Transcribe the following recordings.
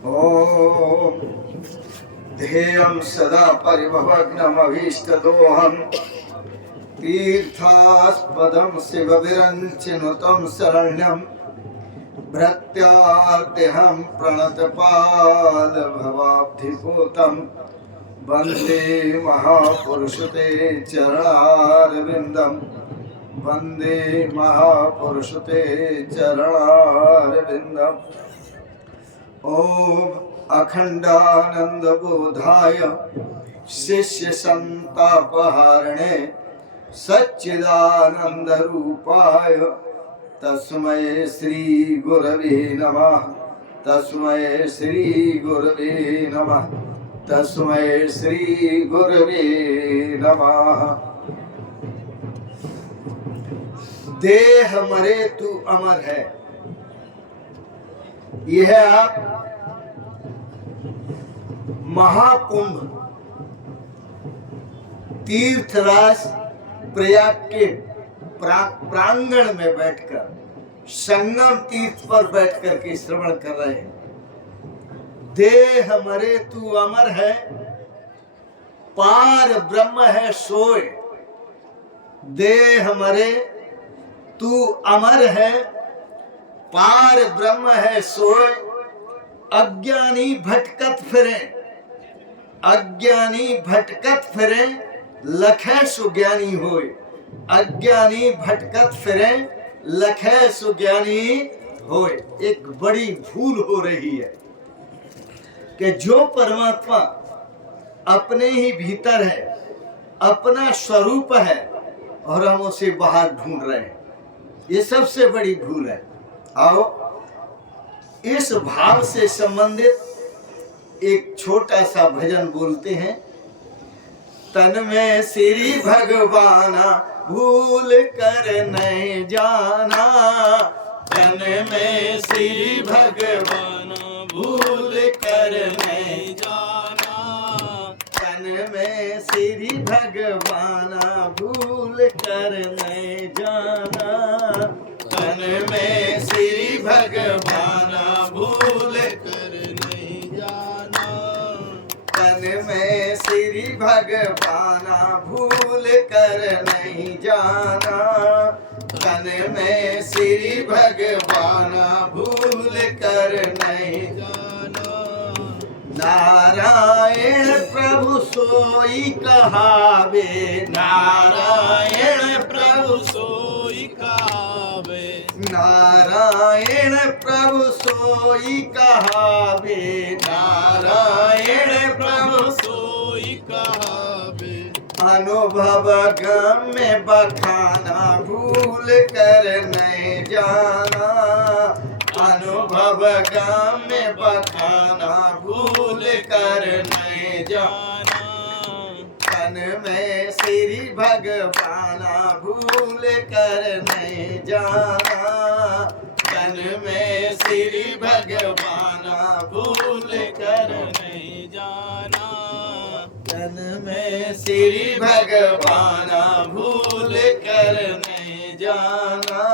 ॐ ध्येयं सदा परिभवग्नमभीष्टदोहं तीर्थास्पदं शिवविरञ्चिनुतं शरण्यं भृत्यार्तिहं प्रणतपालभवाब्धिपूतं वन्दे महापुरुषते चरणारविन्दं वन्दे महापुरुषते चरणारविन्दम् ॐ अखण्डानन्दबोधाय शिष्यसन्तापहारिणे सच्चिदानन्दरूपाय तस्मै श्रीगुरवे नमः। तस्मै श्रीगुरवे नमः। तस्मै श्रीगुरवे नमः। देह मरे तू अमर है, यह आप महाकुंभ तीर्थराज प्रयाग के प्रांगण में बैठकर संगम तीर्थ पर बैठकर के श्रवण कर रहे हैं। देह मरे तू अमर है, पार ब्रह्म है सोए। देह मरे तू अमर है, पार ब्रह्म है सोए। अज्ञानी भटकत फिरे, अज्ञानी भटकत फिरे, लखे सुज्ञानी होए। अज्ञानी भटकत फिरे, लखे सुज्ञानी होए। एक बड़ी भूल हो रही है कि जो परमात्मा अपने ही भीतर है, अपना स्वरूप है, और हम उसे बाहर ढूंढ रहे हैं। ये सबसे बड़ी भूल है। आओ इस भाव से संबंधित एक छोटा सा भजन बोलते हैं। तन में श्री भगवाना भूल कर नहीं जाना, तन में श्री भगवाना भूल कर नहीं जाना, तन में श्री भगवाना भूल कर नहीं जाना, तन में श्री भगवाना भूल कर नहीं जाना, तन में श्री भगवाना भूल कर नहीं जाना, तन में श्री भगवाना भूल कर नहीं जाना। नारायण प्रभु सोई कहावे, नारायण प्रभु सोई कहावे, नारायण प्रभु सोई कहावे, नारायण प्रभु सोई कहावे। अनुभव गम्य बखाना भूल कर नहीं जाना, अनुभव गम्य बखाना भूल कर नहीं जाना, तन में श्री भगवाना भूल कर नहीं जाना, तन में श्री भगवाना भूल कर नहीं जाना, तन में श्री भगवाना भूल कर नहीं जाना,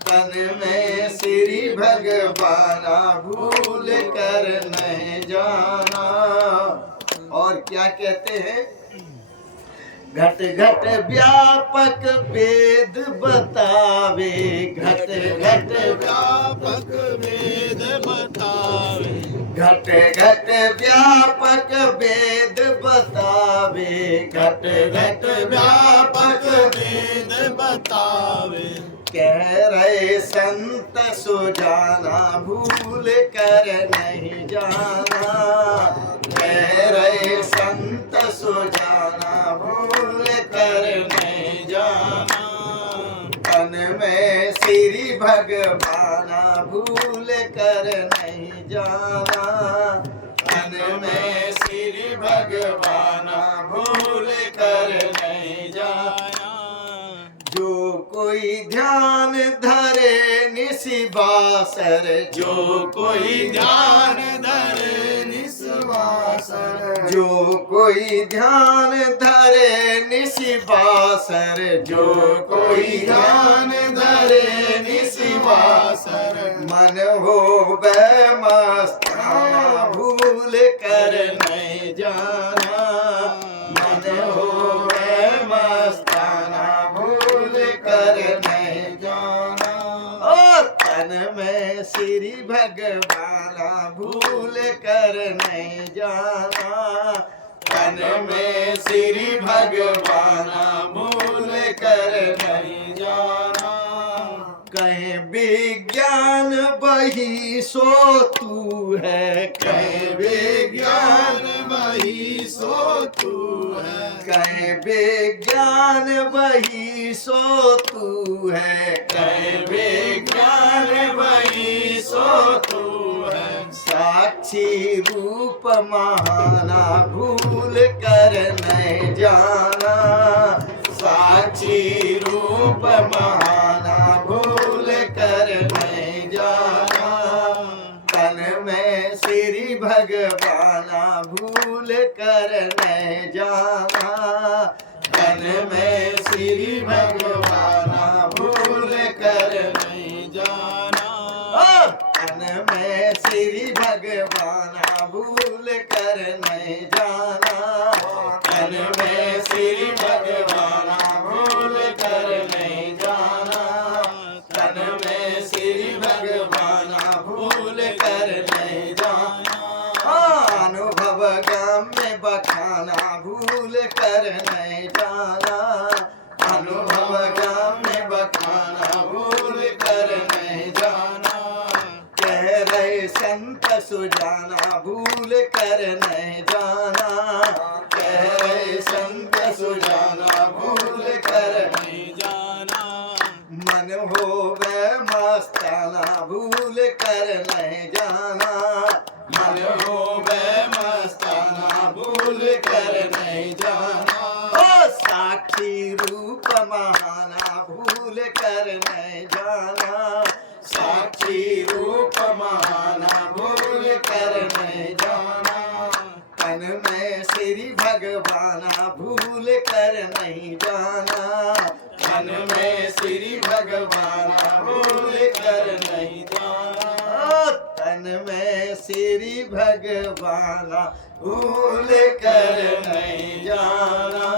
तन में श्री भगवाना भूल कर नहीं जाना। और क्या कहते हैं? घट घट व्यापक वेद बतावे, घट घट व्यापक वेद बतावे, घट घट व्यापक वेद बतावे, घट घट व्यापक वेद बतावे। कह रहे संत सुजाना भूल कर नहीं जाना, कह रहे संत सुजाना भूल कर नहीं जाना, तन में श्री भगवाना भूल कर नहीं जाना, तन में श्री भगवाना भूल कर नहीं जाना। जो कोई ध्यान धरे निशिबासर, जो कोई ध्यान धरे निशिबासर, जो कोई ध्यान धरे निशिबासर, जो कोई ध्यान धरे निशिबासर, मन हो मस्ताना भगवाना भूल कर नहीं जाना, तन में श्री भगवाना भूल कर नहीं जाना। कहीं विज्ञान वही सो तू है, कहीं विज्ञान वही सो तू है, कहीं विज्ञान वही सो तू है, कहीं विज्ञान वही सो तू है। साक्षी रूप महाना भूल कर नहीं जाना, साक्षी रूप महाना भूल कर नहीं जाना, तन में श्री भगवाना भूल कर नहीं जाना, तन में श्री भगवाना भूल कर नहीं जाना, तन में श्री भगवाना भूल कर नहीं जाना, तन में श्री भगवाना भूल कर नहीं जाना, तन में श्री भगवाना भूल कर नहीं जाना। अनुभव गम्य बखाना भूल कर नहीं जाना, अनुभव गम्य बखाना भूल कर नहीं जाना। कह रहे संत सुजाना भूल कर नहीं जाना, कह रहे संत सुजाना भूल कर नहीं जाना। मन हो वह मस्ताना भूल कर नहीं जाना, मन हो वह मस्ताना भूल कर नहीं जाना। ओ साक्षी रूप महाना भूल कर नहीं जाना, साक्षी रूप महाना भूल कर नहीं जाना, तन में श्री भगवाना भूल कर नहीं जाना, तन में श्री भगवाना भूल कर नहीं जाना, तन में श्री भगवाना भूल कर नहीं जाना,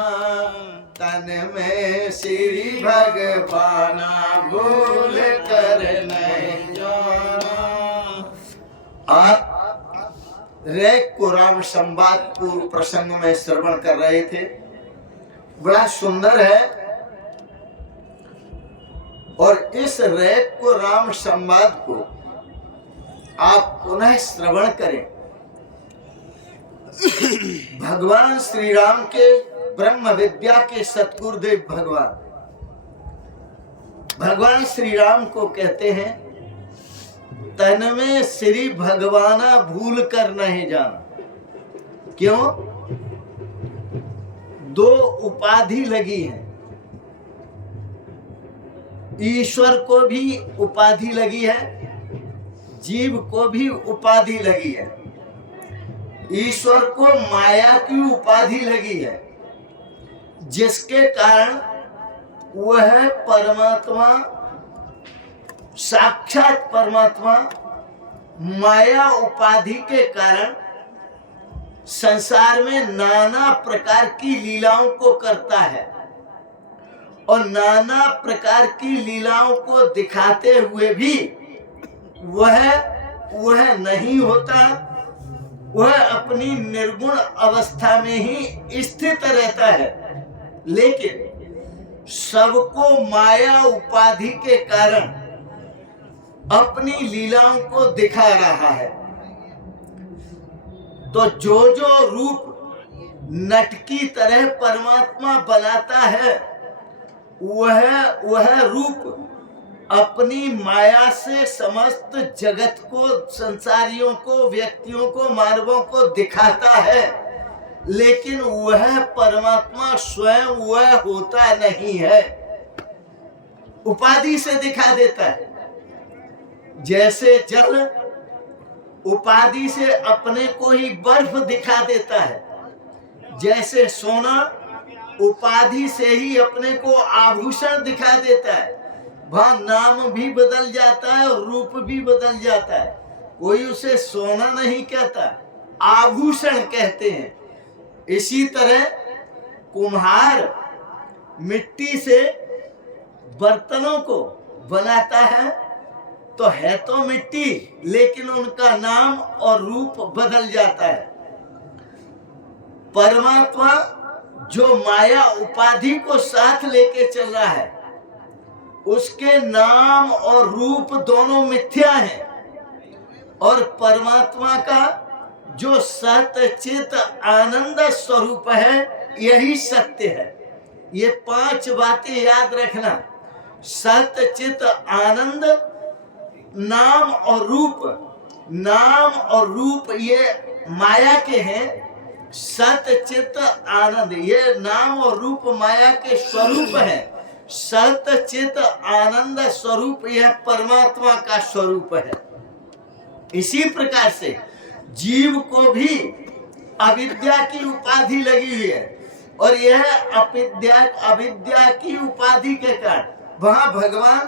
तन में श्री भगवाना भूल कर नहीं जाना। आप रैक को राम संवाद पूर्व प्रसंग में श्रवण कर रहे थे, बड़ा सुंदर है। और इस रैक को राम संवाद को आप पुनः श्रवण करें। भगवान श्री राम के ब्रह्म विद्या के सतगुरुदेव भगवान श्री राम को कहते हैं, तन में श्री भगवाना भूल कर नहीं जाना। क्यों? दो उपाधि लगी है, ईश्वर को भी उपाधि लगी है, जीव को भी उपाधि लगी है। ईश्वर को माया की उपाधि लगी है, जिसके कारण वह परमात्मा, साक्षात परमात्मा माया उपाधि के कारण संसार में नाना प्रकार की लीलाओं को करता है, और नाना प्रकार की लीलाओं को दिखाते हुए भी वह नहीं होता, वह अपनी निर्गुण अवस्था में ही स्थित रहता है। लेकिन सबको माया उपाधि के कारण अपनी लीलाओं को दिखा रहा है। तो जो रूप नट की तरह परमात्मा बनाता है, वह रूप अपनी माया से समस्त जगत को, संसारियों को, व्यक्तियों को, मानवों को दिखाता है, लेकिन वह परमात्मा स्वयं वह होता नहीं है, उपाधि से दिखा देता है। जैसे जल उपाधि से अपने को ही बर्फ दिखा देता है, जैसे सोना उपाधि से ही अपने को आभूषण दिखा देता है, वहां नाम भी बदल जाता है और रूप भी बदल जाता है। कोई उसे सोना नहीं कहता, आभूषण कहते हैं। इसी तरह कुम्हार मिट्टी से बर्तनों को बनाता है, तो है तो मिट्टी, लेकिन उनका नाम और रूप बदल जाता है। परमात्मा जो माया उपाधि को साथ लेके चल रहा है, उसके नाम और रूप दोनों मिथ्या हैं, और परमात्मा का जो सत्य चित आनंद स्वरूप है यही सत्य है। ये 5 बातें याद रखना। सत्य चित आनंद, नाम और रूप। नाम और रूप ये माया के हैं, सत्य चित आनंद ये नाम और रूप माया के स्वरूप है। सत्य चित आनंद स्वरूप यह परमात्मा का स्वरूप है। इसी प्रकार से जीव को भी अविद्या की उपाधि लगी हुई है, और यह अविद्या की उपाधि के कारण वहां भगवान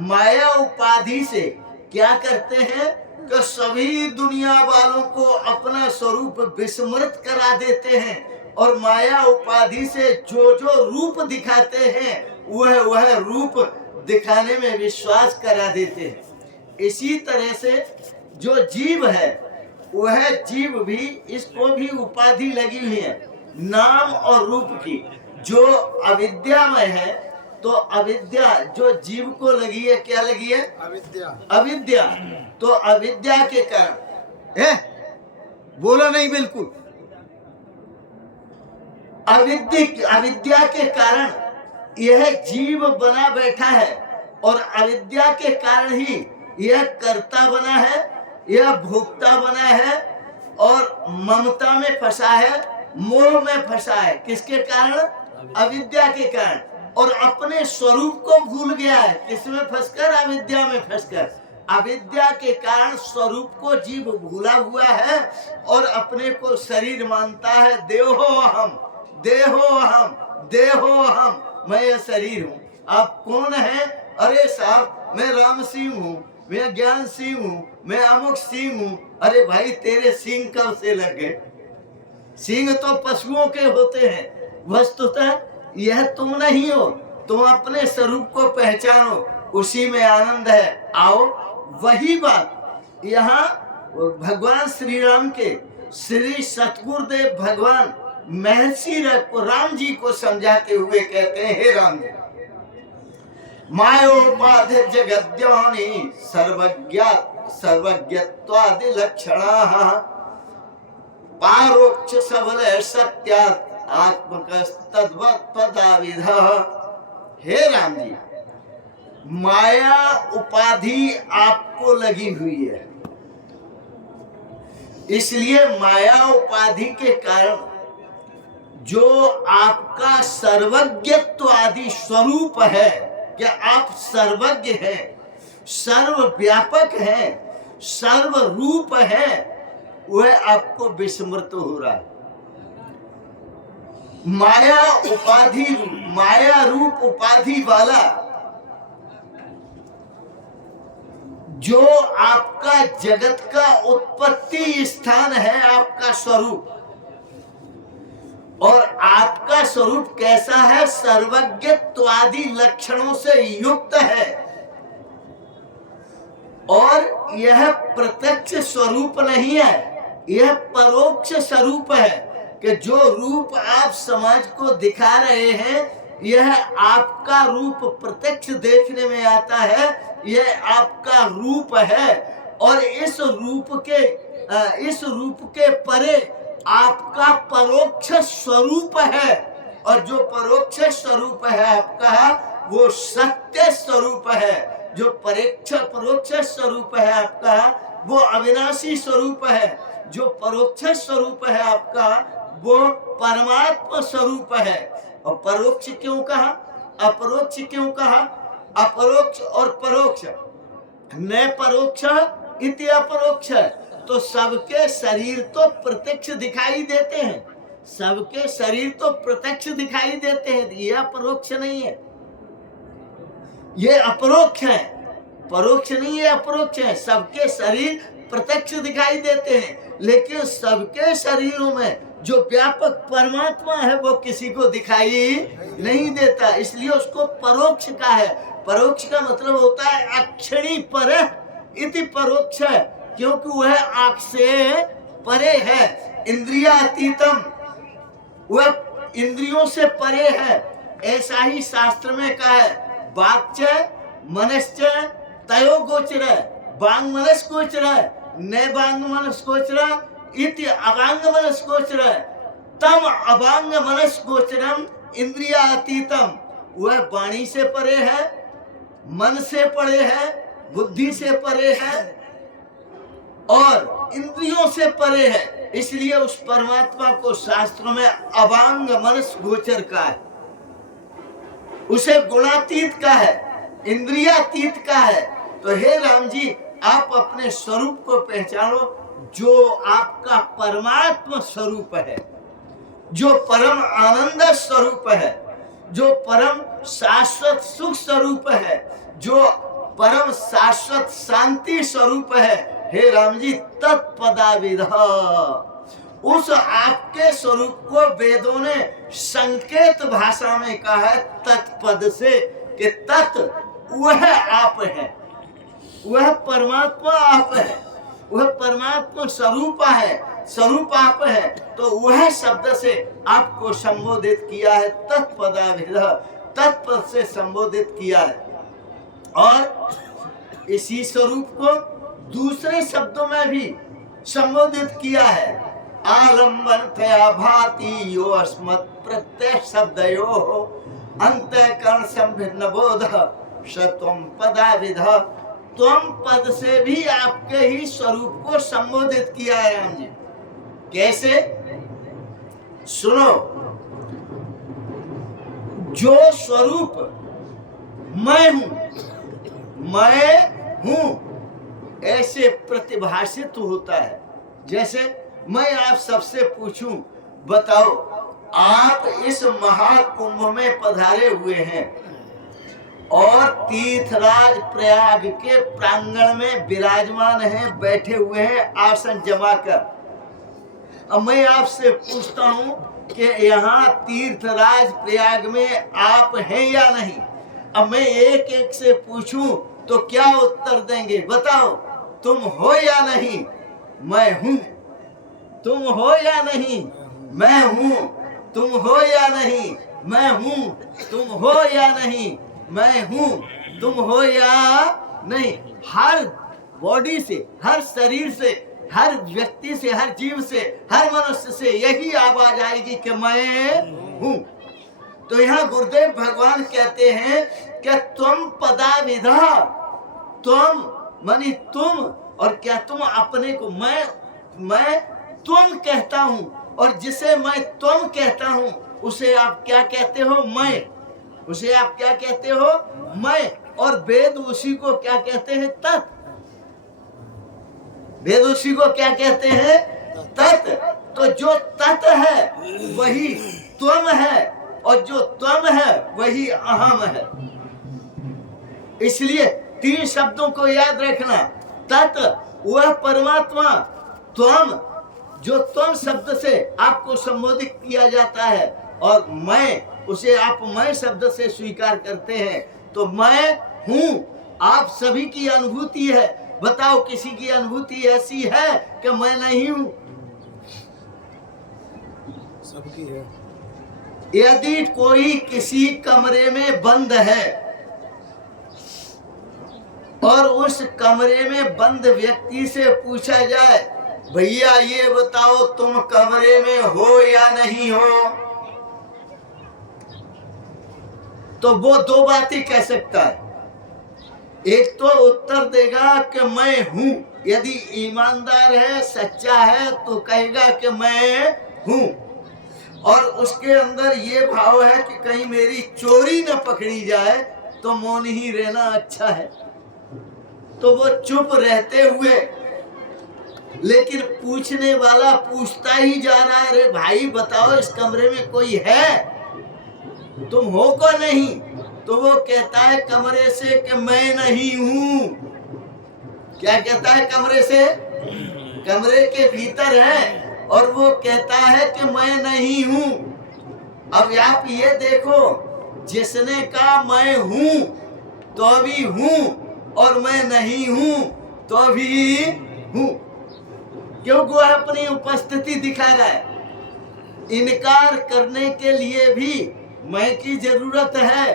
माया उपाधि से क्या करते हैं कि सभी दुनिया वालों को अपना स्वरूप विस्मृत करा देते हैं, और माया उपाधि से जो जो रूप दिखाते हैं वह रूप दिखाने में विश्वास करा देते हैं। इसी तरह से जो जीव है वह जीव भी, इसको भी उपाधि लगी हुई है नाम और रूप की। जो अविद्यामय है, तो अविद्या जो जीव को लगी है, क्या लगी है? अविद्या। तो अविद्या के कारण बोलो नहीं, बिल्कुल अविद्या के कारण यह जीव बना बैठा है, और अविद्या के कारण ही यह कर्ता बना है, यह भोक्ता बना है, और ममता में फंसा है, मोह में फंसा है। किसके कारण? अविद्या के कारण। और अपने स्वरूप को भूल गया है। किसमें फंसकर? अविद्या में फंसकर। अविद्या के कारण स्वरूप को जीव भूला हुआ है, और अपने को शरीर मानता है। देहो अहम, देहो अहम, देहो अहम, मैं ये शरीर हूँ। आप कौन है? अरे साहब, मैं राम सिंह हूँ, मैं ज्ञान सिंह हूँ, मैं अमुक सिंह हूँ। अरे भाई, तेरे सिंह कब से लग गए? सिंह तो पशुओं के होते हैं। वस्तुतः यह तुम नहीं हो। तुम अपने स्वरूप को पहचानो, उसी में आनंद है। आओ, वही बात यहाँ भगवान श्री राम के श्री सतगुरुदेव भगवान महर्षि राम जी को समझाते हुए कहते हैं, हे राम जी, मायोपाधि जगद्योनि सर्वज्ञत्वादि लक्षणाः पारोक्ष सबल सत्यात् आत्मकस्तद्वत्पदाविधः। हे राम जी, माया उपाधि आपको लगी हुई है, इसलिए माया उपाधि के कारण जो आपका सर्वज्ञत्व आदि स्वरूप है, क्या आप सर्वज्ञ हैं, सर्वव्यापक हैं, सर्वरूप हैं, वह आपको विस्मृत हो रहा है। माया उपाधि, माया रूप उपाधि वाला जो आपका जगत का उत्पत्ति स्थान है, आपका स्वरूप, और आपका स्वरूप कैसा है? सर्वज्ञत्वादि लक्षणों से युक्त है, और यह प्रत्यक्ष स्वरूप नहीं है, यह परोक्ष स्वरूप है। कि जो रूप आप समाज को दिखा रहे हैं, यह आपका रूप प्रत्यक्ष देखने में आता है, यह आपका रूप है। और इस रूप के परे आपका परोक्ष स्वरूप है, और जो परोक्ष स्वरूप है आपका, वो सत्य स्वरूप है। जो परोक्ष स्वरूप है आपका, वो अविनाशी स्वरूप है। जो परोक्ष स्वरूप है आपका, वो परमात्मा स्वरूप है। और परोक्ष क्यों कहा? अपरोक्ष क्यों कहा? अपरोक्ष और परोक्ष, न परोक्ष इति अपरोक्ष। तो सबके शरीर तो प्रत्यक्ष दिखाई देते हैं, सबके शरीर तो प्रत्यक्ष दिखाई देते हैं, ये अपरोक्ष नहीं है, ये अपरोक्ष है। परोक्ष नहीं है, अपरोक्ष है। सबके शरीर प्रत्यक्ष दिखाई देते हैं, लेकिन सबके शरीरों में जो व्यापक परमात्मा है वो किसी को दिखाई नहीं देता, इसलिए उसको परोक्ष का है। परोक्ष का मतलब होता है अक्षणी पर इति परोक्ष है, क्योंकि वह आंख से परे है। इंद्रियातीतम, वह इंद्रियों से परे है। ऐसा ही शास्त्र में कहा है, वाक्च मनश्च तयो गोचर, वांग मनस गोचर, न वांग मनस गोचर इति अवांग मनस गोचर, तम अवांग मनस गोचरम इंद्रियातीतम। वह वाणी से परे है, मन से परे है, बुद्धि से परे है और इंद्रियों से परे है। इसलिए उस परमात्मा को शास्त्रों में अवांग मनस गोचर का है, उसे गुणातीत का है, इंद्रियातीत का है। तो हे राम जी, आप अपने स्वरूप को पहचानो, जो आपका परमात्मा स्वरूप है, जो परम आनंद स्वरूप है, जो परम शाश्वत सुख स्वरूप है, जो परम शाश्वत शांति स्वरूप है। हे राम जी, तत्पदाविद, उस आपके स्वरूप को वेदों ने संकेत भाषा में कहा है तत्पद से, कि तत् वह आप है, वह परमात्मा आप है, वह परमात्मा स्वरूप है, स्वरूप आप है। तो वह शब्द से आपको संबोधित किया है, तत्पदाविद, तत्पद से संबोधित किया है। और इसी स्वरूप को दूसरे शब्दों में भी संबोधित किया है, आलम्बन थया भाति यो अस्मत् प्रत्यय शब्दयो अंतःकरण संभिन्न बोध सत्वम पदाविद। त्वम पद से भी आपके ही स्वरूप को संबोधित किया है राम जी। कैसे? सुनो, जो स्वरूप मैं हूं ऐसे प्रतिभाषित होता है। जैसे मैं आप सबसे पूछूं, बताओ, आप इस महाकुंभ में पधारे हुए हैं और तीर्थराज प्रयाग के प्रांगण में विराजमान हैं, बैठे हुए हैं आसन जमाकर। अब मैं आपसे पूछता हूं कि यहाँ तीर्थराज प्रयाग में आप हैं या नहीं। अब मैं एक एक से पूछूं तो क्या उत्तर देंगे? बताओ, तुम हो या नहीं? मैं हूं। तुम हो या नहीं? मैं हूं। तुम हो या नहीं? मैं हूं। तुम हो या नहीं? मैं हूं। तुम हो या नहीं? हर बॉडी से, हर शरीर से, हर व्यक्ति से, हर जीव से, हर मनुष्य से यही आवाज आएगी कि मैं हूं। तो यहाँ गुरुदेव भगवान कहते हैं कि तुम पदाविधा, तुम मानी तुम, और क्या तुम अपने को मैं तुम कहता हूं, और जिसे मैं तुम कहता हूं उसे आप क्या कहते हो? मैं। उसे आप क्या कहते हो? मैं। और वेद उसी को क्या कहते हैं? तत्। वेद उसी को क्या कहते हैं? तत्। तो जो तत् है वही त्वम है, और जो त्वम है वही अहम है। इसलिए तीन शब्दों को याद रखना, तत् वह परमात्मा, त्वम जो त्वम शब्द से आपको संबोधित किया जाता है, और मैं उसे आप मैं शब्द से स्वीकार करते हैं। तो मैं हूं आप सभी की अनुभूति है। बताओ, किसी की अनुभूति ऐसी है कि मैं नहीं हूं? सबकी है। यदि कोई किसी कमरे में बंद है और उस कमरे में बंद व्यक्ति से पूछा जाए, भैया ये बताओ तुम कमरे में हो या नहीं हो, तो वो दो बातें कह सकता है। एक तो उत्तर देगा कि मैं हूं, यदि ईमानदार है, सच्चा है, तो कहेगा कि मैं हूं, और उसके अंदर ये भाव है कि कहीं मेरी चोरी न पकड़ी जाए तो मौन ही रहना अच्छा है, तो वो चुप रहते हुए, लेकिन पूछने वाला पूछता ही जा रहा है, अरे भाई बताओ इस कमरे में कोई है, तुम हो को नहीं? तो वो कहता है कमरे से कि मैं नहीं हूं। क्या कहता है? कमरे से, कमरे के भीतर है, और वो कहता है कि मैं नहीं हूं। अब आप ये देखो, जिसने कहा मैं हूं तो भी हूं और मैं नहीं हूं, तो भी हूं, क्योंकि वह अपनी उपस्थिति दिखा रहा है। इनकार करने के लिए भी मैं की जरूरत है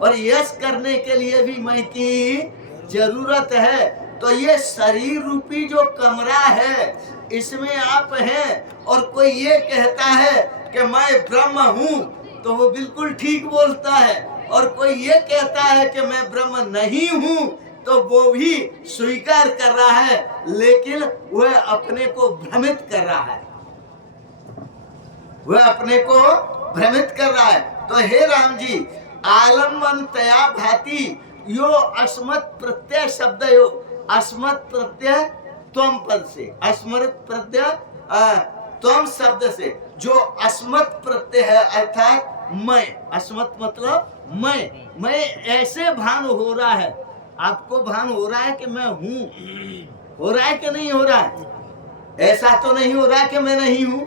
और यस करने के लिए भी मैं की जरूरत है। तो ये शरीर रूपी जो कमरा है इसमें आप हैं, और कोई ये कहता है कि मैं ब्रह्म हूं तो वो बिल्कुल ठीक बोलता है, और कोई ये कहता है कि मैं ब्रह्म नहीं हूं तो वो भी स्वीकार कर रहा है, लेकिन वह अपने को भ्रमित कर रहा है, वह अपने को भ्रमित कर रहा है। तो हे राम जी, आलम्बन तया भाति यो अस्मत् प्रत्यय शब्द यो, अस्मत् प्रत्यय त्वम पद से, अस्मृत प्रत्यय त्वम शब्द से जो अस्मत् प्रत्यय है अर्थात मैं, अस्मत् मतलब मैं ऐसे भान हो रहा है। आपको भान हो रहा है कि मैं हूं, हो रहा है कि नहीं हो रहा है? ऐसा तो नहीं हो रहा है कि मैं नहीं हूं,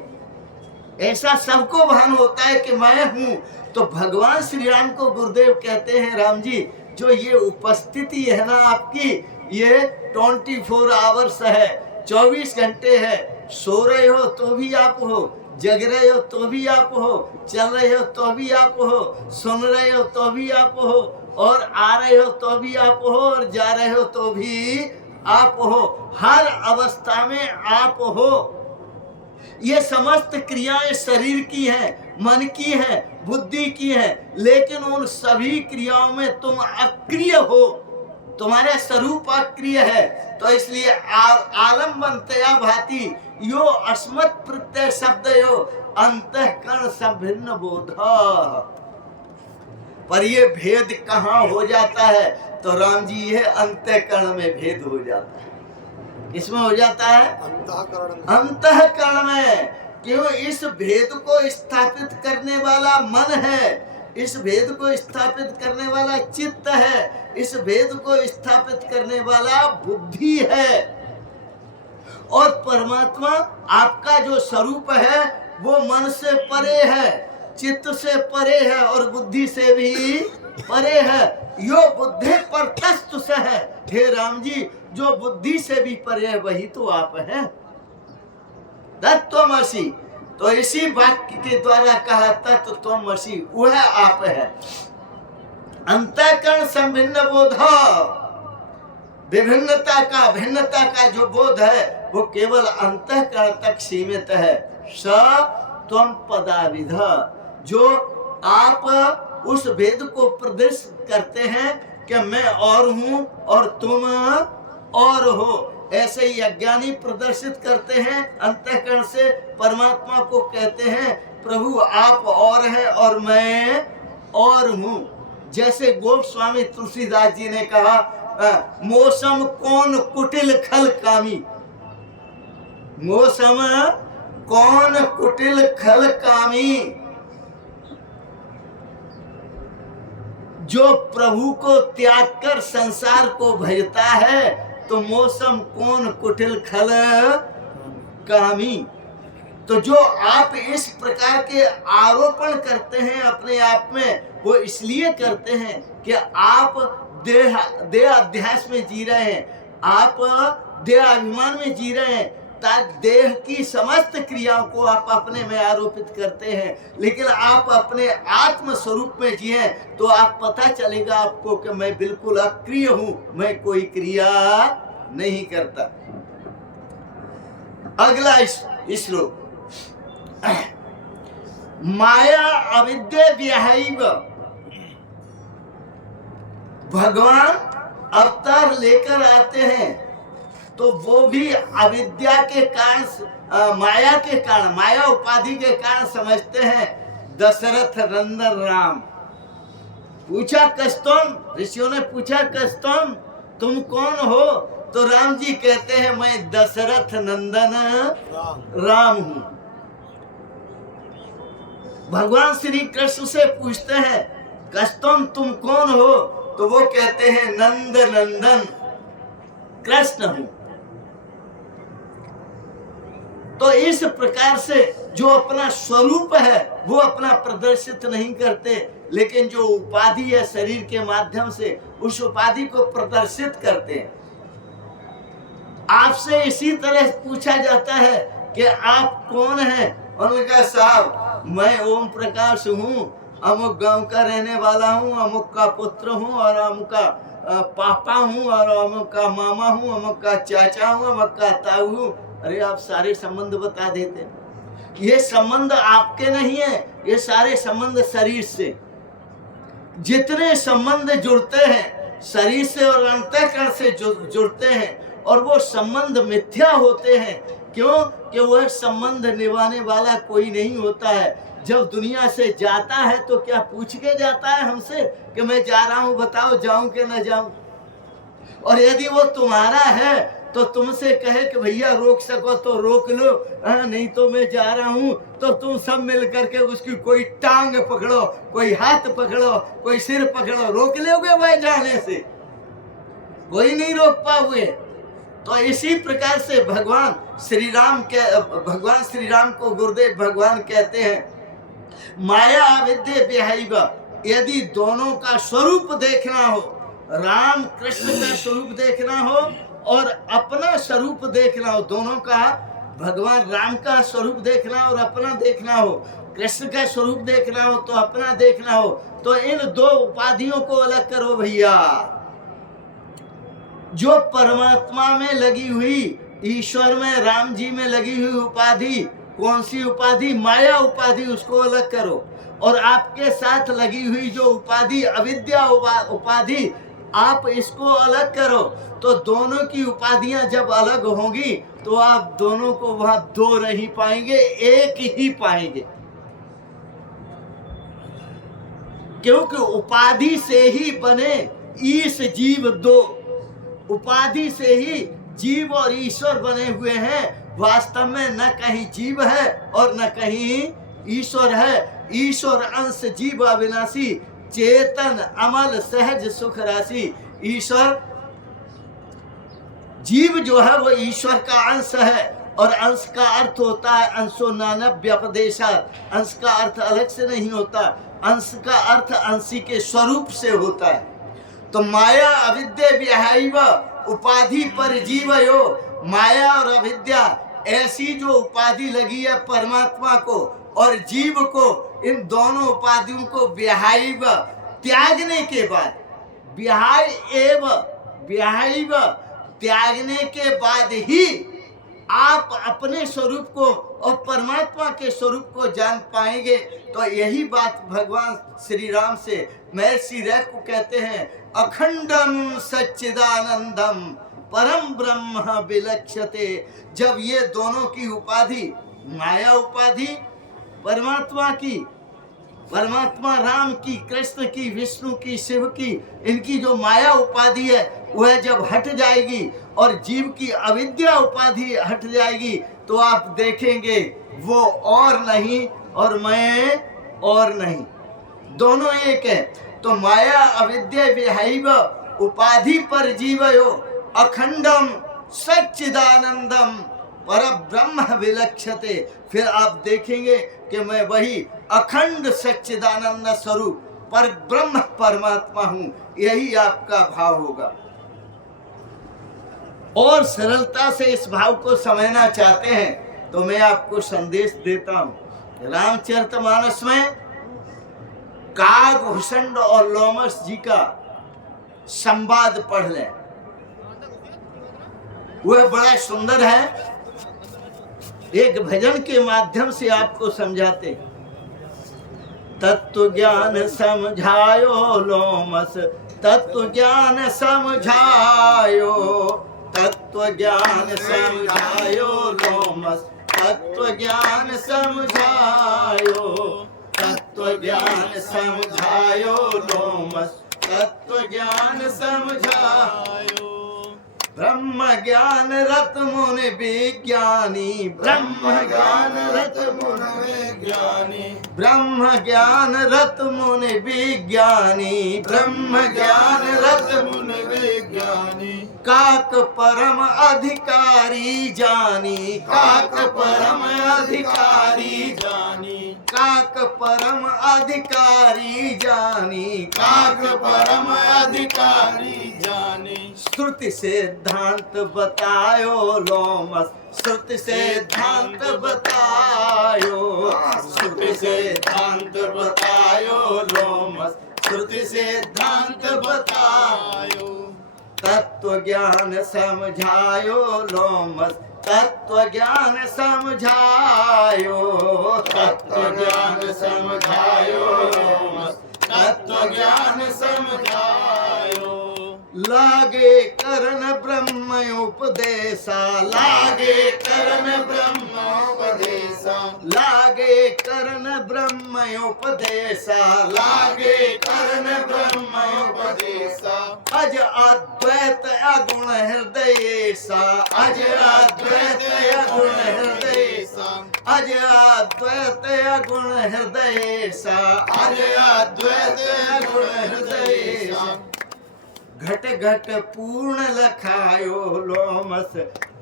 ऐसा सबको भान होता है कि मैं हूं। तो भगवान श्री राम को गुरुदेव कहते हैं, राम जी जो ये उपस्थिति है ना आपकी, ये 24 आवर्स है, 24 घंटे है। सो रहे हो तो भी आप हो, जग रहे हो तो भी आप हो, चल रहे हो तो भी आप हो, सुन रहे हो तो भी आप हो, और आ रहे हो तो भी आप हो, और जा रहे हो तो भी आप हो। हर अवस्था में आप हो। ये समस्त क्रियाएं शरीर की हैं, मन की हैं, बुद्धि की हैं, लेकिन उन सभी क्रियाओं में तुम अक्रिय हो, तुम्हारा स्वरूप अक्रिय है। तो इसलिए आलम्बनतया भाति यो अस्मत् प्रत्यय शब्द यो अंतःकरण संभिन्न बोध। पर ये भेद कहाँ हो जाता है? तो राम जी ये अंतःकरण में भेद हो जाता है। इसमें हो जाता है अंतःकरण में। क्यों? इस भेद को स्थापित करने वाला मन है, इस भेद को स्थापित करने वाला चित्त है, इस भेद को स्थापित करने वाला बुद्धि है। और परमात्मा आपका जो स्वरूप है वो मन से परे है, चित्त से परे है और बुद्धि से भी परे है। यो बुद्धि पर तस्तु से है। हे राम जी, जो बुद्धि से भी परे है वही तो आप हैं, तत्त्वमसि। तो इसी वाक्य के द्वारा कहा तत्त्वमसि, वह आप है। अंतःकरण संभिन्न बोध, विभिन्नता का भिन्नता का जो बोध है वो केवल अंतःकरण तक सीमित है। स त्वम पदाविध, जो आप उस भेद को प्रदर्शित करते हैं कि मैं और हूं और तुम और हो, ऐसे ही अज्ञानी प्रदर्शित करते हैं अंतःकरण से। परमात्मा को कहते हैं प्रभु आप और हैं और मैं और हूं। जैसे गोस्वामी तुलसीदास जी ने कहा, मौसम कौन कुटिल खल कामी, मौसम कौन कुटिल खल कामी। जो प्रभु को त्याग कर संसार को भजता है तो मौसम कौन कुटिल खल कामी। तो जो आप इस प्रकार के आरोपण करते हैं अपने आप में, वो इसलिए करते हैं कि आप देह अध्यास में जी रहे हैं, आप देह अभिमान में जी रहे हैं, ताकि देह की समस्त क्रियाओं को आप अपने में आरोपित करते हैं। लेकिन आप अपने आत्म स्वरूप में जिए तो आप पता चलेगा आपको कि मैं बिल्कुल अक्रिय हूं, मैं कोई क्रिया नहीं करता। अगला श्लोक, माया अविद्या व्याहैव। भगवान अवतार लेकर आते हैं तो वो भी अविद्या के कारण, माया के कारण, माया उपाधि के कारण समझते हैं। दशरथ नंदन राम। पूछा कस्तम, ऋषियों ने पूछा कस्तम तुम कौन हो? तो राम जी कहते हैं मैं दशरथ नंदन राम हूं। भगवान श्री कृष्ण से पूछते हैं कस्तम तुम कौन हो? तो वो कहते हैं नंद नंदन कृष्ण हूं। तो इस प्रकार से जो अपना स्वरूप है वो अपना प्रदर्शित नहीं करते, लेकिन जो उपाधि है शरीर के माध्यम से उस उपाधि को प्रदर्शित करते हैं। आपसे इसी तरह पूछा जाता है कि आप कौन हैं? उन्होंने कहा साहब मैं ओम प्रकाश हूँ, अमुक गांव का रहने वाला हूँ, अमुक का पुत्र हूँ और अमुक का पापा हूँ और अमुक का मामा हूँ, अमुक का चाचा हूँ, अमुक का ताऊ हूँ। अरे आप सारे संबंध बता देते। ये संबंध आपके नहीं है, ये सारे संबंध शरीर से, जितने संबंध जुड़ते हैं शरीर से और अंतःकरण से जुड़ते हैं और वो संबंध मिथ्या होते हैं। क्यों? कि वह संबंध निभाने वाला कोई नहीं होता है। जब दुनिया से जाता है तो क्या पूछ के जाता है हमसे कि मैं जा रहा हूं, बताओ जाऊं कि न जाऊं? और यदि वो तुम्हारा है तो तुमसे कहे कि भैया रोक सको तो रोक लो, नहीं तो मैं जा रहा हूं, तो तुम सब मिल करके उसकी कोई टांग पकड़ो, कोई हाथ पकड़ो, कोई सिर पकड़ो, रोक लोगे वह जाने से? कोई नहीं रोक पाओगे। तो इसी प्रकार से भगवान श्री राम को गुरुदेव भगवान कहते हैं माया अविद्या विहाइव। यदि दोनों का स्वरूप देखना हो, राम कृष्ण का स्वरूप देखना हो और अपना स्वरूप देखना हो, दोनों का, भगवान राम का स्वरूप देखना और अपना देखना हो, कृष्ण का स्वरूप देखना हो तो अपना देखना हो, तो इन दो उपाधियों को अलग करो भैया। जो परमात्मा में लगी हुई, ईश्वर में, राम जी में लगी हुई उपाधि, कौन सी उपाधि? माया उपाधि, उसको अलग करो। और आपके साथ लगी हुई जो उपाधि अविद्या उपाधि, आप इसको अलग करो। तो दोनों की उपाधियां जब अलग होंगी तो आप दोनों को वहां दो नहीं पाएंगे, एक ही पाएंगे। क्योंकि उपाधि से ही बने ईश जीव दो, उपाधि से ही जीव और ईश्वर बने हुए हैं। वास्तव में न कहीं जीव है और न कहीं ईश्वर है। ईश्वर अंश, जीव अविनाशी, चेतन अमल सहज सुख राशि। ईश्वर, जीव जो है वो ईश्वर का अंश है और अंश का अर्थ होता है अंशो नानव व्यपदेशात्। अंश का अर्थ अलग से नहीं होता, अंश का अर्थ अंशी के स्वरूप से होता है। तो माया अविद्या विहाइव उपाधि पर जीवयो, माया और अविद्या ऐसी जो उपाधि लगी है परमात्मा को और जीव को, इन दोनों उपाधियों को विहाइव त्यागने के बाद, विहाइव त्यागने के बाद ही आप अपने स्वरूप को और परमात्मा के स्वरूप को जान पाएंगे। तो यही बात भगवान श्री राम से महर्षि रैक को कहते हैं अखंडम सच्चिदानंदम परम ब्रह्म विलक्षते। जब ये दोनों की उपाधि, माया उपाधि परमात्मा की, परमात्मा राम की, कृष्ण की, विष्णु की, शिव की, इनकी जो माया उपाधि है वह जब हट जाएगी और जीव की अविद्या उपाधि हट जाएगी तो आप देखेंगे वो और नहीं और मैं और नहीं, दोनों एक है। तो माया अविद्या विहाइव उपाधि पर जीवयो अखंडम सच्चिदानंदम परब्रह्म विलक्षते। फिर आप देखेंगे कि मैं वही अखंड सच्चिदानंद स्वरूप पर ब्रह्म परमात्मा हूं। यही आपका भाव होगा। और सरलता से इस भाव को समझना चाहते हैं तो मैं आपको संदेश देता हूं। रामचरितमानस में काकभूषण और लोमस जी का संवाद पढ़ लें, वह बड़ा सुंदर है। एक भजन के माध्यम से आपको समझाते। तत्व ज्ञान समझायो लोमस, तत्व ज्ञान समझायो, तत्व ज्ञान समझायो लोमस, तत्व ज्ञान समझायो, तत्व ज्ञान समझायो लोमस, तत्व ज्ञान समझायो। ब्रह्म ज्ञान रत मुनि विज्ञानी, ब्रह्म ज्ञान रत मुनि विज्ञानी, ब्रह्म ज्ञान रत मुनि विज्ञानी, ब्रह्म ज्ञान रत मुनि विज्ञानी। काक परम अधिकारी जानी, काक परम अधिकारी जानी, काक परम अधिकारी जानी, काक परम अधिकारी जानी। श्रुति सिद्धांत बतायो लोमस, श्रुति सिद्धांत बतायो, श्रुति सिद्धांत बतायो लोमस, श्रुति सिद्धांत बतायो। तत्व ज्ञान समझायो लोमस, तत्व ज्ञान समझायो, तत्व ज्ञान समझायो लोमस, तत्व ज्ञान समझायो। लागे करन ब्रह्म उपदेशा, लागे करन ब्रह्म उपदेशा, लागे करन ब्रह्म उपदेशा, लागे करन ब्रह्म उपदेशा। अज अद्वैत अगुण हृदय सा, अज अद्वैत अगुण हृदय सा, अज अद्वैत अगुण हृदय सा, अज अद्वैत अगुण हृदय सा। घट घट पूर्ण लखायो लोमस,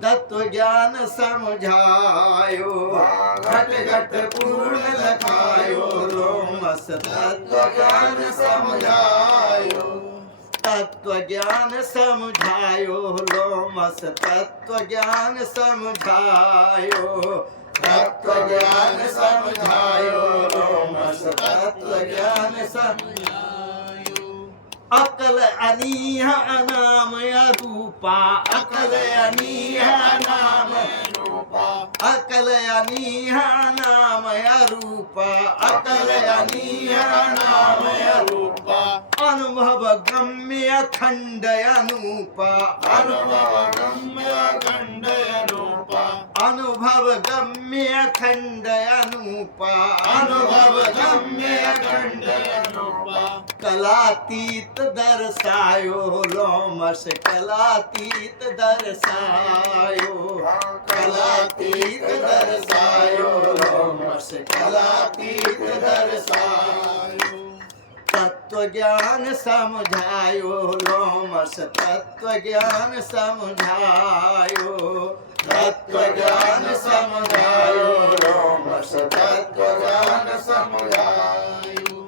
तत्व ज्ञान समझायो, घट घट पूर्ण लखायो लोमस, तत्व ज्ञान समझायो। तत्व ज्ञान समझायो लोमस, तत्व ज्ञान समझायो, तत्व ज्ञान समझायो लोमस, तत्व ज्ञान समझायो। अकल अनीह अनाम रूपा, अकल अनीह अनाम रूपा, अकल अनीह अनाम रूपा, अकल अनीह अनाम रूपा। अनुभव गम्य अखंड अनूपा, अनुभव गम्य अखंड अनूपा, अनुभव गम्य अखंड अनूपा, अनुभव गम्य अखंड अनूपा। कलातीत दर्शायो लोमस, कलातीत दर्शायो, कलातीत दर्शायो लोमस, कलातीत दर्शायो। तत्व ज्ञान समझायो लोमस, तत्व ज्ञान समझायो, तत्व ज्ञान समझायो लोमस, तत्व ज्ञान समझायो।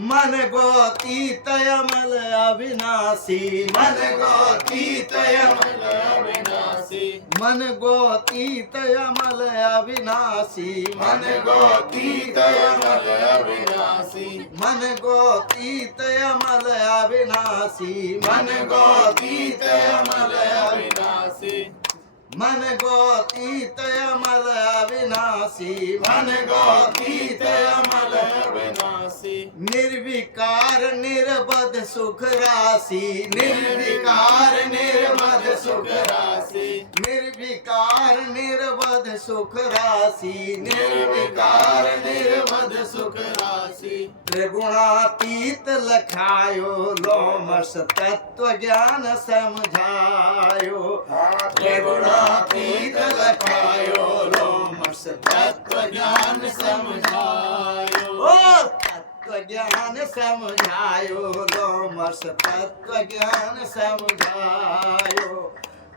मन गोतीत अमल अविनाशी, मन गोतीत अमल अविनाशी, मन गोतीत अमल अविनाशी, मन गोतीत अमल अविनाशी, मन गोतीत अमल अविनाशी, मन गोतीत अमल अविनाशी, मन गोतीत अमल अविनाशी, मन गोतीत अमल अविनाशी। निर्विकार निर्बध सुख राशि, निर्विकार निर्बध सुख राशि, निर्विकार निर्बध सुख राशि, निर्विकार निर्बध सुख राशि। त्रिगुणातीत लखायो लोमस, तत्व ज्ञान समझायो, त्रिगुणातीत लखायो लोमस, तत्व ज्ञान समझायो। तत्व ज्ञान समझायो लोमस, तत्व ज्ञान समझायो,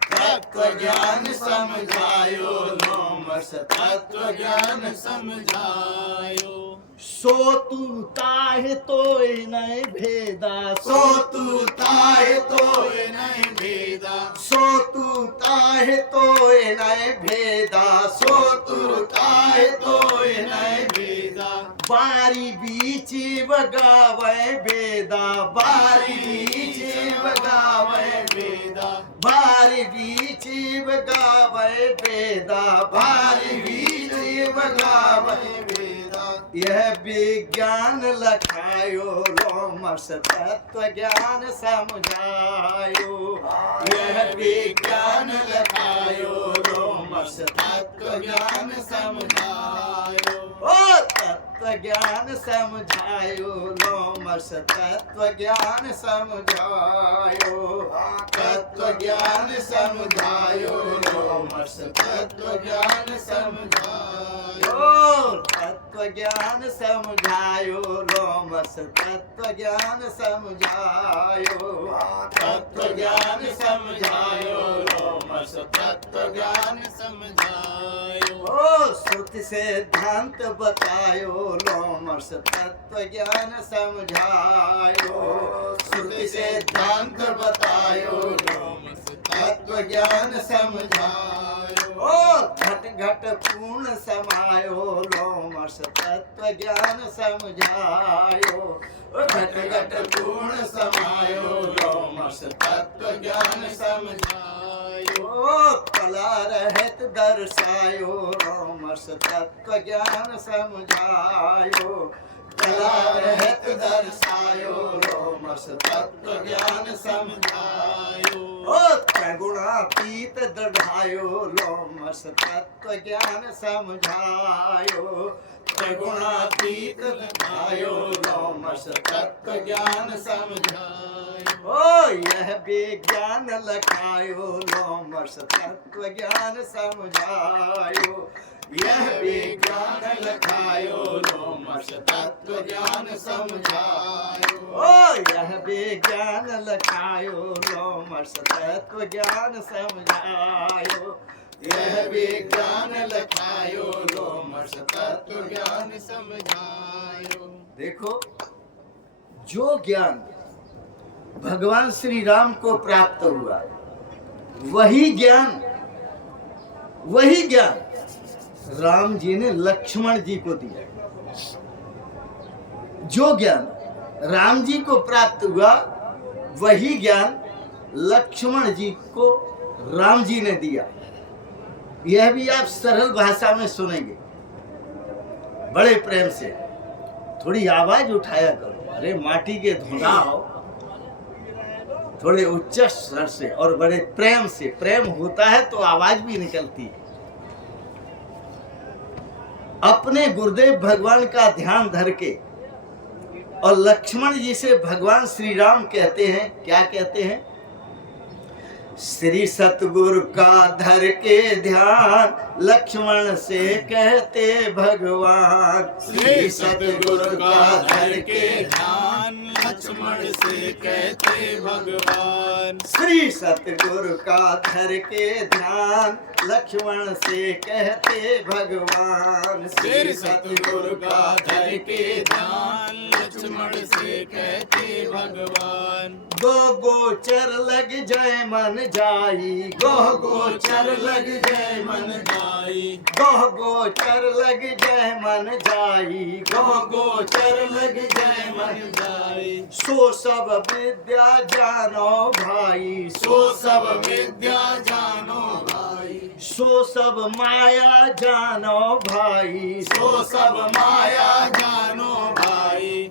तत्व ज्ञान समझायो लोमस, तत्व ज्ञान समझायो। सो तू ताहे तोय नहीं भेदा, सो तू ताहे तोय नहीं भेदा, सो तू ताहे तोय नहीं भेदा, सो तू ताहे तोय नहीं भेदा। बारी बीच बगावे बेदा, बारी बीच बगावे बेदा, बारी बीच बगावे बेदा, बारी बीच बगावे बेदा। यह विज्ञान लखायो लोमस, तत्व ज्ञान समझायो, यह विज्ञान लखायो लोमस, तत्व ज्ञान समझायो। ओ तत्व ज्ञान समझायो लोमस, तत्व ज्ञान समझायो, तत्व ज्ञान समझायो लोमस, तत्व ज्ञान समझायो। तत्व ज्ञान समझायो लोमस, तत्व ज्ञान समझायो, तत्व ज्ञान समझायो लोमस, तत्व ज्ञान समझायो। श्रुति सिद्धांत बतायो लोमस तत्व ज्ञान समझायो श्रुति सिद्धांत बतायो लोमस तत्व ज्ञान समझायो घट घट पूर्ण समायो लोमस तत्व ज्ञान समझायो घट घट पूर्ण समायो लोमस तत्व ज्ञान समझायो कला रहित दर्शायो लोमस तत्व ज्ञान समझायो कला रहित दर्शायो लोमस तत्व ज्ञान समझायो त्रिगुणातीत दृढ़ायो लोमस तत्व ज्ञान समझायो त्रिगुणातीत दृढ़ायो लोमस तत्व ज्ञान समझायो यह विज्ञान लखायो लोमस तत्व ज्ञान समझायो यह विज्ञान लखायो लोमस तत्व ज्ञान समझायो यह विज्ञान लखायो लोमस तत्व ज्ञान समझायो यह विज्ञान लखायो लोमस तत्व ज्ञान समझायो। देखो, जो ज्ञान भगवान श्री राम को प्राप्त हुआ वही ज्ञान राम जी ने लक्ष्मण जी को दिया। जो ज्ञान राम जी को प्राप्त हुआ वही ज्ञान लक्ष्मण जी को राम जी ने दिया। यह भी आप सरल भाषा में सुनेंगे, बड़े प्रेम से। थोड़ी आवाज उठाया करो, अरे माटी के धुना हो, थोड़े उच्च स्वर से और बड़े प्रेम से। प्रेम होता है तो आवाज भी निकलती है। अपने गुरुदेव भगवान का ध्यान धर के और लक्ष्मण जी से भगवान श्री राम कहते हैं, क्या कहते हैं? श्री सतगुरु का धर के ध्यान लक्ष्मण से कहते भगवान। श्री सतगुरु का धर के ध्यान लक्ष्मण से कहते भगवान। श्री सतगुरु का धर के ध्यान लक्ष्मण से कहते भगवान। श्री सतगुरु का धर के ध्यान लक्ष्मण से कहते भगवान। गो गोचर लग जाए मन जाई, गो गोचर लग जाए मन जाई, गो गोचर लग जाए मन जाई, गो गोचर लग जाए मन जाई। सो सब विद्या जानो भाई, सो सब विद्या जानो भाई, सो सब माया जानो भाई, सो सब माया जानो भाई।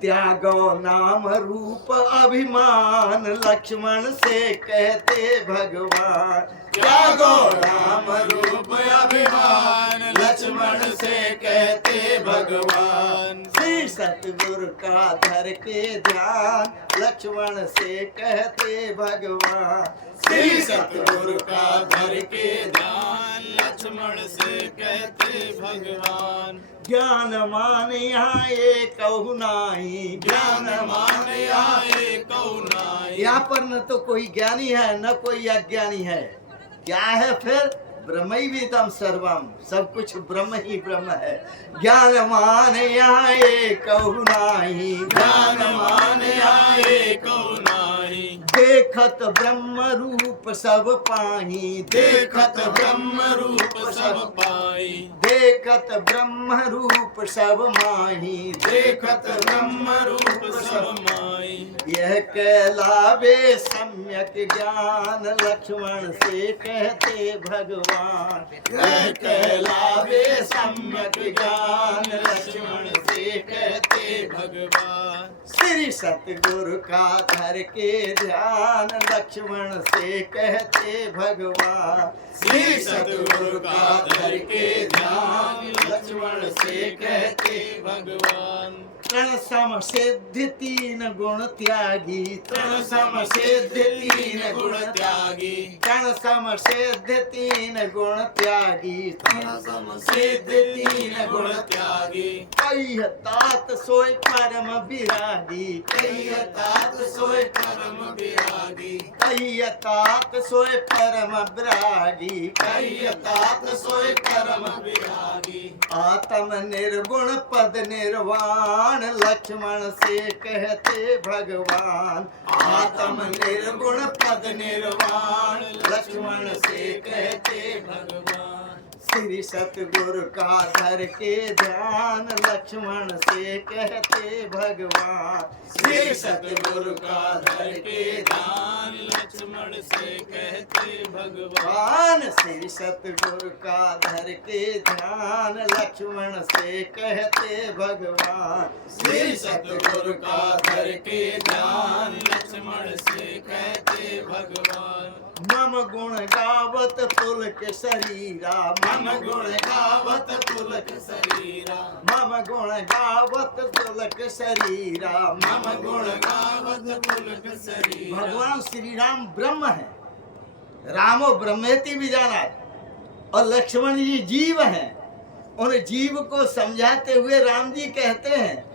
त्यागो नाम रूप अभिमान लक्ष्मण से कहते भगवान। त्यागो नाम रूप अभिमान लक्ष्मण से कहते भगवान। श्री सतगुरु का धर के ध्यान लक्ष्मण से कहते भगवान। श्री सतगुरु का धर के ध्यान लक्ष्मण से कहते भगवान। ज्ञान मान यहाँ एक नाही, ज्ञान मान आए कौनाई। यहाँ पर न तो कोई ज्ञानी है न कोई अज्ञानी है। क्या है फिर? ब्रह्मैवेदम सर्वम, सब कुछ ब्रह्म ही ब्रह्म है। ज्ञान मान यहाँ एक नाही, ज्ञान मान आए कौनाई। देखत ब्रह्म रूप सब पाही, देखत ब्रह्म रूप सब पाई, देखत ब्रह्म रूप सब माही, देखत ब्रह्म रूप सब माई। यह कहलावे सम्यक ज्ञान लक्ष्मण से कहते भगवान। यह कहलावे सम्यक ज्ञान लक्ष्मण से कहते भगवान। श्री सतगुरु का धर के ध्यान लक्ष्मण से कहते भगवान। श्री सतगुरु का धर के ध्यान लक्ष्मण से कहते भगवान। तृण सम सिद्धि तीन गुण त्यागी, तृण सम सिद्धि तीन गुण त्यागी, तृण सम सिद्धि तीन गुण त्यागी, तृण सम सिद्धि तीन गुण त्यागी, कई तात सोय परम विरागी, कई तात सोय परम विरागी, कई तात सोय परम विरागी, कई तात सोय परम विरागी, आत्म निर्गुण पद निर्वाण लक्ष्मण से कहते भगवान, आत्म निर्गुण पद निर्वाण लक्ष्मण से कहते भगवान, श्री सतगुरु का धर के ध्यान लक्ष्मण से कहते भगवान, श्री सतगुरु का धर के ध्यान लक्ष्मण से कहते भगवान, श्री सतगुरु का धर के ध्यान लक्ष्मण से कहते भगवान, श्री सतगुरु का धर के ध्यान लक्ष्मण से कहते भगवान, मम गुण गावत पुलक शरीरा, मम गुण गावत पुलक शरीरा, मम गुण गावत पुलक शरीरा, मम गुण गावत पुलक शरीरा, भगवान श्री राम ब्रह्म है, रामो ब्रह्मेति भी जाना है, और लक्ष्मण जी जीव हैं। उन जीव को समझाते हुए राम जी कहते हैं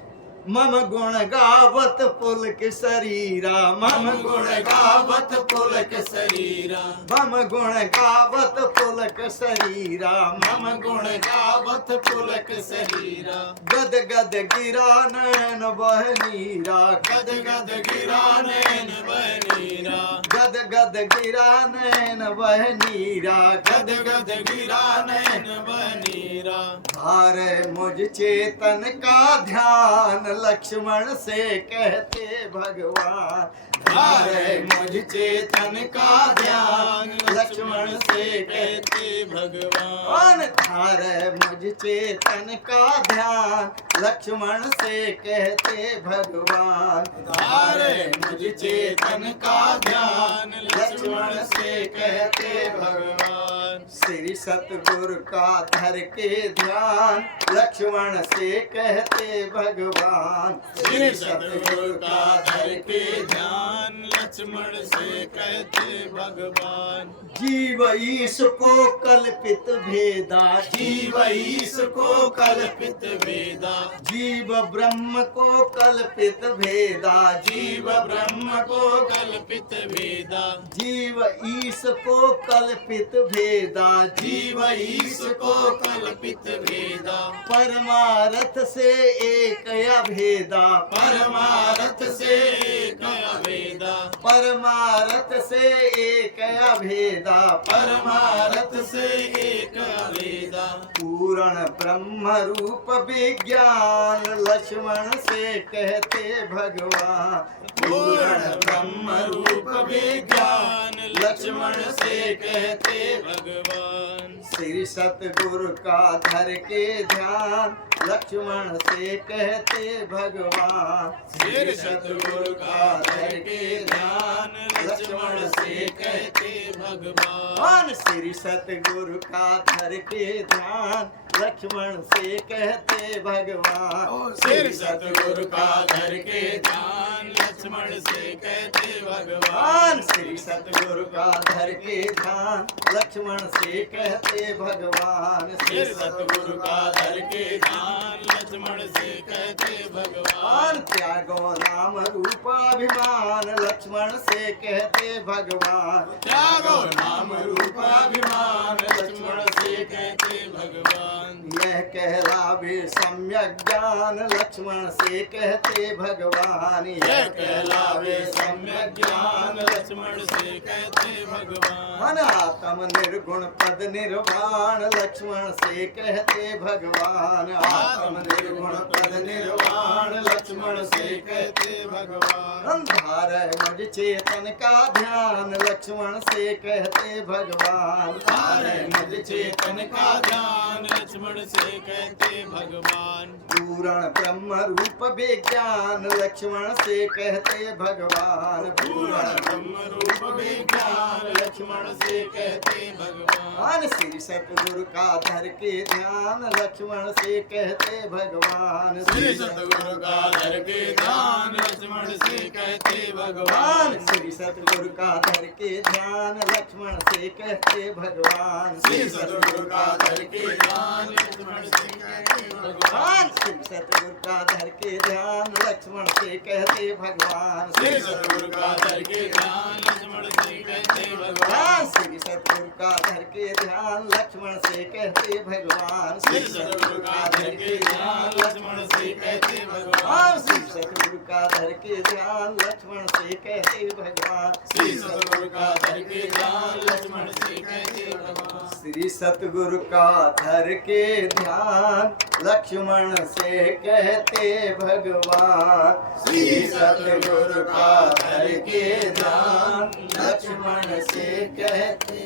मम गुण गावत पुलक शरीरा, मम गुण गावत पुलक शरीरा, मम गुण गावत पुलक शरीरा, मम गुण गावत पुलक शरीरा, गद गद गिरा नयन बह नीरा, गद गद गिरा नैन बनीरा, गद गद गिरा नयन बह नीरा, गद गद गिरा नैन बनीरा, हारे मुझ चेतन का ध्यान लक्ष्मण से कहते भगवान, हारे मुझ चेतन का ध्यान लक्ष्मण से कहते भगवान, हारे मुझ चेतन का ध्यान लक्ष्मण से कहते भगवान, हारे मुझ चेतन का ध्यान लक्ष्मण से कहते भगवान, श्री सतगुरु का धर के ध्यान लक्ष्मण से कहते भगवान, श्री सतगुरु का धर के ध्यान लक्ष्मण से कहते भगवान, जीव ईश को कल्पित भेदा, जीव ईश को कल्पित वेदा, जीव ब्रह्म को कल्पित भेदा, जीव ब्रह्म को कल्पित वेदा, जीव ईश को कल्पित भेदा, जीव ईश को कल्पित वेदा, परमारथ से एक अभेदा, परमारथ से एक अवेदा, परमारथ से एक अभेदा, परमारथ से एक अवेदा, पूर्ण ब्रह्म रूप विज्ञान लक्ष्मण से कहते भगवान, पूर्ण ब्रह्म रूप विज्ञान लक्ष्मण से कहते भगवान, श्री सतगुरु का धर के ध्यान लक्ष्मण से कहते भगवान, श्री सतगुरु का धर के ध्यान लक्ष्मण से कहते भगवान, श्री सतगुरु का धर के ध्यान लक्ष्मण से कहते भगवान, श्री सतगुरु का धर के ध्यान लक्ष्मण से कहते भगवान, श्री सतगुरु का धर के ध्यान लक्ष्मण से कहते भगवान, श्री सतगुरु का धर के ध्यान लक्ष्मण से कहते भगवान, त्यागो नाम रूपाभिमान लक्ष्मण से कहते भगवान, त्यागो नाम रूपाभिमान लक्ष्मण से कहते भगवान, यह कहलावे सम्यक ज्ञान लक्ष्मण से कहते भगवान, यह कहलावे सम्यक ज्ञान लक्ष्मण से कहते भगवान, आत्म निर्गुण पद निर्वाण लक्ष्मण से कहते भगवान, आत्म निर्गुण पद निर्वाण लक्ष्मण से कहते भगवान, अंधार मुझ चेतन का ध्यान लक्ष्मण से कहते भगवान, हारे मुझ चेतन का ध्यान लक्ष्मण से कहते भगवान। पूर्ण ब्रह्म रूप विज्ञान लक्ष्मण से कहते भगवान। पूर्ण ब्रह्म रूप विज्ञान लक्ष्मण से कहते भगवान। श्री सतगुरु का धर के ध्यान लक्ष्मण से कहते भगवान। श्री सतगुरु का धर के ध्यान लक्ष्मण से कहते भगवान। श्री सतगुरु का धर के ध्यान लक्ष्मण से कहते भगवान। श्री सतगुरु का धर के ध्यान लक्ष्मण से कहते भगवान। श्री सतगुरु का धर के ध्यान लक्ष्मण से कहते भगवान। श्री सतगुरु का धर के ध्यान लक्ष्मण से कहते भगवान। श्री सतगुरु का धर के ध्यान लक्ष्मण से कहते भगवान। श्री सतगुरु का धर के ध्यान लक्ष्मण से कहते भगवान। श्री सतगुरु का धर के ध्यान लक्ष्मण से कहते भगवान। श्री सतगुरु का धर के ध्यान लक्ष्मण से कहते भगवान। श्री सतगुरु का धर के ध्यान लक्ष्मण से कहते भगवान। श्री सतगुरु का धर के ध्यान लक्ष्मण से कहते।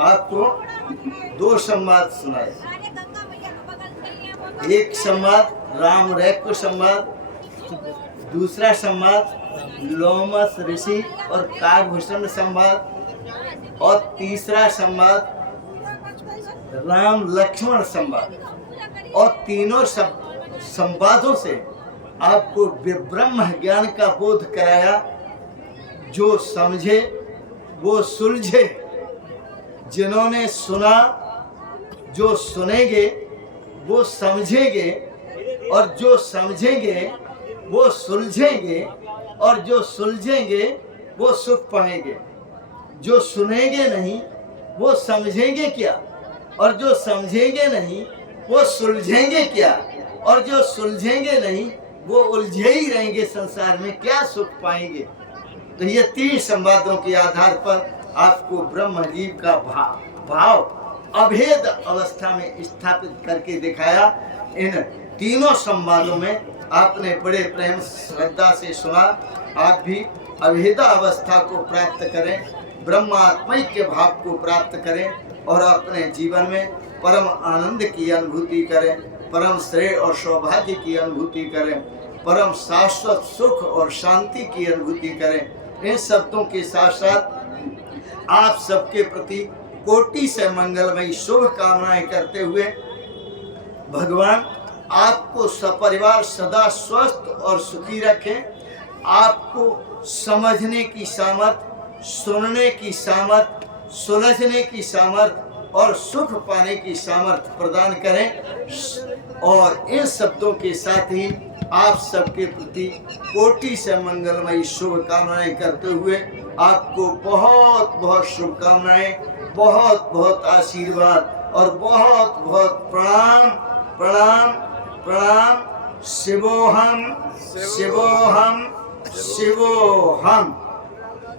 आपको दो संवाद सुनाए। एक संवाद राम रैको संवाद, दूसरा संवाद लोमस ऋषि और काकभूषण संवाद, और तीसरा संवाद राम लक्ष्मण संवाद। और तीनों संवादों से आपको ब्रह्म ज्ञान का बोध कराया। जो समझे वो सुलझे, जिन्होंने सुना जो सुनेंगे वो समझेंगे, और जो समझेंगे वो सुलझेंगे, और जो सुलझेंगे वो सुख पाएंगे। जो सुनेंगे नहीं वो समझेंगे क्या, और जो समझेंगे नहीं वो सुलझेंगे क्या, और जो सुलझेंगे नहीं वो उलझे ही रहेंगे संसार में, क्या सुख पाएंगे। तो ये तीन संवादों के आधार पर आपको ब्रह्म जीव का भाव अभेद अवस्था में स्थापित करके दिखाया। इन तीनों संवादों में आपने बड़े प्रेम श्रद्धा से सुना। आप भी अभेद अवस्था को प्राप्त करें, ब्रह्मात्मैक्य भाव को प्राप्त करें, और अपने जीवन में परम आनंद की अनुभूति करें, परम श्रेय और सौभाग्य की अनुभूति करें, परम शाश्वत सुख और शांति की अनुभूति करें। इन शब्दों के साथ साथ आप सबके प्रति कोटि से मंगलमयी शुभ कामनाएं करते हुए भगवान आपको सपरिवार सदा स्वस्थ और सुखी रखें। आपको समझने की सामर्थ, सुनने की सामर्थ, सुलझने की सामर्थ और सुख पाने की सामर्थ प्रदान करें। और इन शब्दों के साथ ही आप सबके प्रति कोटि से मंगलमयी शुभकामनाएं करते हुए आपको बहुत बहुत शुभकामनाएं, बहुत बहुत आशीर्वाद और बहुत बहुत प्रणाम प्रणाम प्रणाम। शिवोहम शिवोहम शिवोहम।